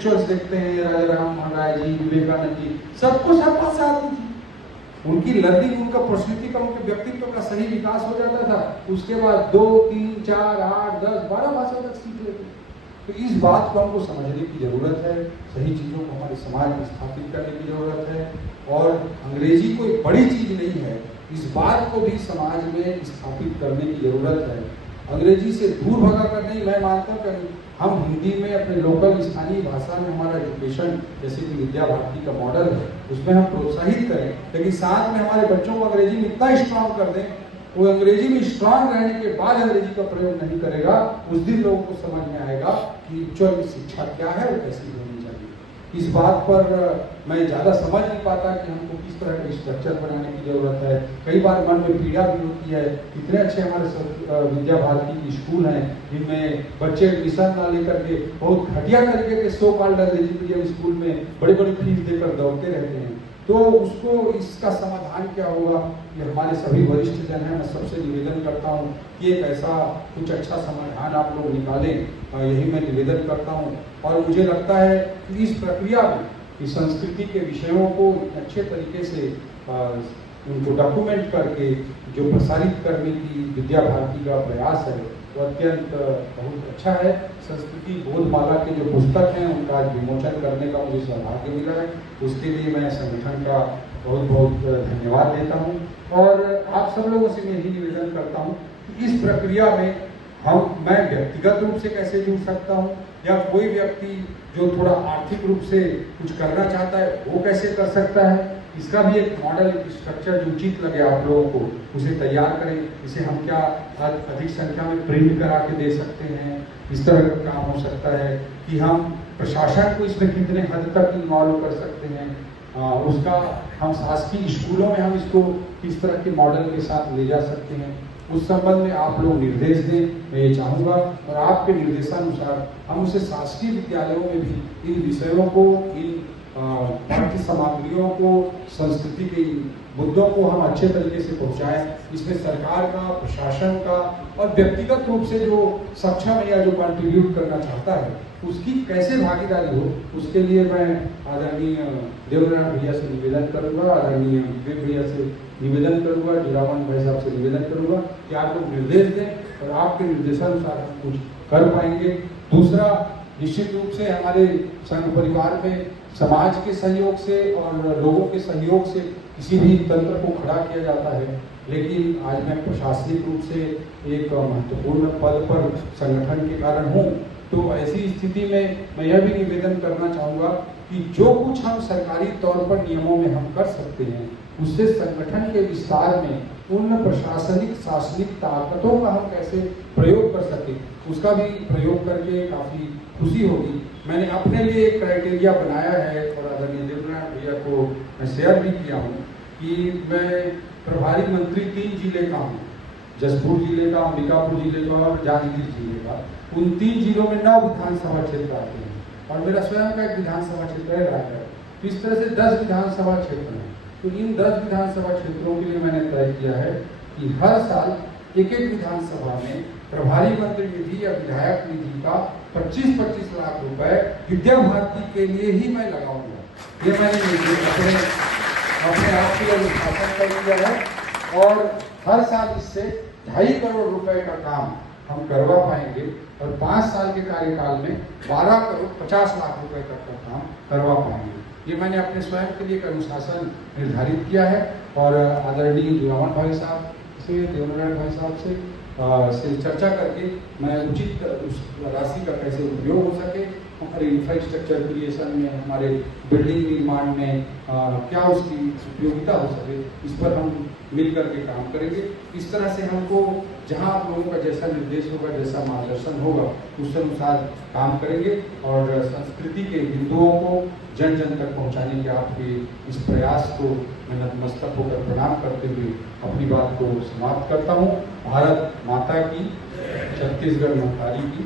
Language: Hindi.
इंटेलेक्चुअल्स देखते हैं, राजा राम मोहन राय जी, विवेकानंद जी, सबको सब भाषा आती थी। उनकी लर्निंग, उनका पर्सनैलिटी का, उनके व्यक्तित्व का सही विकास हो जाता था। उसके बाद 2, 3, 4, 8, 10, 12 भाषा तक सीख लेते। तो इस बात को हमको समझने की जरूरत है, सही चीजों को हमारे समाज में स्थापित करने की जरूरत है। और अंग्रेजी कोई बड़ी चीज नहीं है, इस बात को भी समाज में स्थापित करने की जरूरत है। अंग्रेजी से दूर भगा कर नहीं, मैं मानता हूँ कि हम हिंदी में अपने लोकल स्थानीय भाषा में हमारा एजुकेशन, जैसे कि विद्या भारती का मॉडल है, उसमें हम प्रोत्साहित करें, लेकिन साथ में हमारे बच्चों को अंग्रेजी में इतना स्ट्रांग कर दें, वो अंग्रेजी में स्ट्रांग रहने के बाद अंग्रेजी का प्रयोग नहीं करेगा, उस दिन लोगों को समझ में आएगा कि एक्चुअल शिक्षा क्या है और कैसी होनी चाहिए। इस बात पर मैं ज़्यादा समझ नहीं पाता कि हमको किस तरह का स्ट्रक्चर बनाने की जरूरत है। कई बार मन में पीड़ा भी होती है, इतने अच्छे हमारे विद्या भारती के स्कूल हैं जिनमें बच्चे एडमिशन ना लेकर के बहुत घटिया तरीके के सो कॉल्ड अंग्रेजी मीडियम स्कूल में बड़ी बड़ी फीस देकर दौड़ते रहते हैं। तो उसको, इसका समाधान क्या होगा, ये हमारे सभी वरिष्ठ जन हैं, मैं सबसे निवेदन करता हूँ कि एक ऐसा कुछ अच्छा समाधान आप लोग निकालें, यही मैं निवेदन करता हूँ। और मुझे लगता है कि इस प्रक्रिया में इस संस्कृति के विषयों को अच्छे तरीके से उनको डॉक्यूमेंट करके जो प्रसारित करने की विद्या भारती का प्रयास है वो अत्यंत बहुत अच्छा है। संस्कृति बोधमाला के जो पुस्तक हैं उनका आज विमोचन करने का मुझे सौभाग्य मिला है, उसके लिए मैं संगठन का बहुत बहुत धन्यवाद देता हूँ। और आप सब लोगों से मैं यही निवेदन करता हूँ कि इस प्रक्रिया में मैं व्यक्तिगत रूप से कैसे जुड़ सकता हूँ, या कोई व्यक्ति जो थोड़ा आर्थिक रूप से कुछ करना चाहता है वो कैसे कर सकता है, इसका भी एक मॉडल, एक स्ट्रक्चर जो उचित लगे आप लोगों को उसे तैयार करें। इसे हम क्या अधिक संख्या में प्रिंट करा के दे सकते हैं, इस तरह का काम हो सकता है कि हम प्रशासन को इसमें कितने हद तक इन्वॉल्व कर सकते हैं, उसका हम शासकीय स्कूलों में हम इसको किस तरह के मॉडल के साथ ले जा सकते हैं, उस संबंध में आप लोग निर्देश दें, मैं ये चाहूँगा। और आपके निर्देशानुसार हम उसे शासकीय विद्यालयों में भी इन विषयों को, इन पाठ्य सामग्रियों को, संस्कृति के मुद्दों को हम अच्छे तरीके से पहुंचाएं। इसमें सरकार का, प्रशासन का और व्यक्तिगत रूप से जो सक्षम है या जो कंट्रीब्यूट करना चाहता है उसकी कैसे भागीदारी हो, उसके लिए मैं आदरणीय देवनारायण भैया से निवेदन करूंगा, आदरणीय विवेक भैया से निवेदन करूंगा, जुरावन भाई साहब से निवेदन करूंगा कि आप लोग निर्देश दें और आपके निर्देशानुसार हम कुछ कर पाएंगे। दूसरा, निश्चित रूप से हमारे संघ परिवार में समाज के सहयोग से और लोगों के सहयोग से किसी भी तंत्र को खड़ा किया जाता है, लेकिन आज मैं प्रशासनिक रूप से एक महत्वपूर्ण पद पर संगठन के कारण हूँ। तो ऐसी स्थिति में मैं यह भी निवेदन करना चाहूँगा कि जो कुछ हम सरकारी तौर पर नियमों में हम कर सकते हैं उससे संगठन के विस्तार में उन प्रशासनिक शासनिक ताकतों का हम कैसे प्रयोग कर सकें, उसका भी प्रयोग करके काफ़ी खुशी होगी। मैंने अपने लिए एक क्राइटेरिया बनाया है और आदरणीय देवनारायण भैया को मैं शेयर भी किया हूँ कि मैं प्रभारी मंत्री 3 जिले का हूँ, जसपुर जिले का, अंबिकापुर जिले का और जांजगीर जिले का। उन 3 जिलों में 9 विधानसभा क्षेत्र आते हैं और मेरा स्वयं का एक विधानसभा क्षेत्र है रायगढ़। तो इस तरह से 10 विधानसभा क्षेत्र हैं। तो इन 10 विधानसभा क्षेत्रों के लिए मैंने तय किया है कि हर साल एक विधानसभा में प्रभारी मंत्री निधि या विधायक निधि का 25-25 लाख रुपए विद्या भारती के लिए ही मैं लगाऊंगा। ये मैंने अपने आप के अनुशासन कर लिया है और हर साल इससे 2.5 करोड़ रुपए का काम हम करवा पाएंगे और 5 साल के कार्यकाल में 12 करोड़ 50 लाख रुपए तक का काम करवा पाएंगे। ये मैंने अपने स्वयं के लिए एक अनुशासन निर्धारित किया है और आदरणीय जुरावन भाई साहब से, देवनारायण भाई साहब से चर्चा करके मैं उचित उस राशि का कैसे उपयोग हो सके, हमारे इंफ्रास्ट्रक्चर क्रिएशन में, हमारे बिल्डिंग निर्माण में क्या उसकी उपयोगिता हो सके, इस पर हम मिल करके काम करेंगे। इस तरह से हमको जहां आप लोगों का जैसा निर्देश होगा, जैसा मार्गदर्शन होगा, उस अनुसार काम करेंगे और संस्कृति के बिंदुओं को जन जन तक पहुंचाने के आपके इस प्रयास को मैं नतमस्तक होकर प्रणाम करते हुए अपनी बात को समाप्त करता हूं। भारत माता की, छत्तीसगढ़ महतारी की।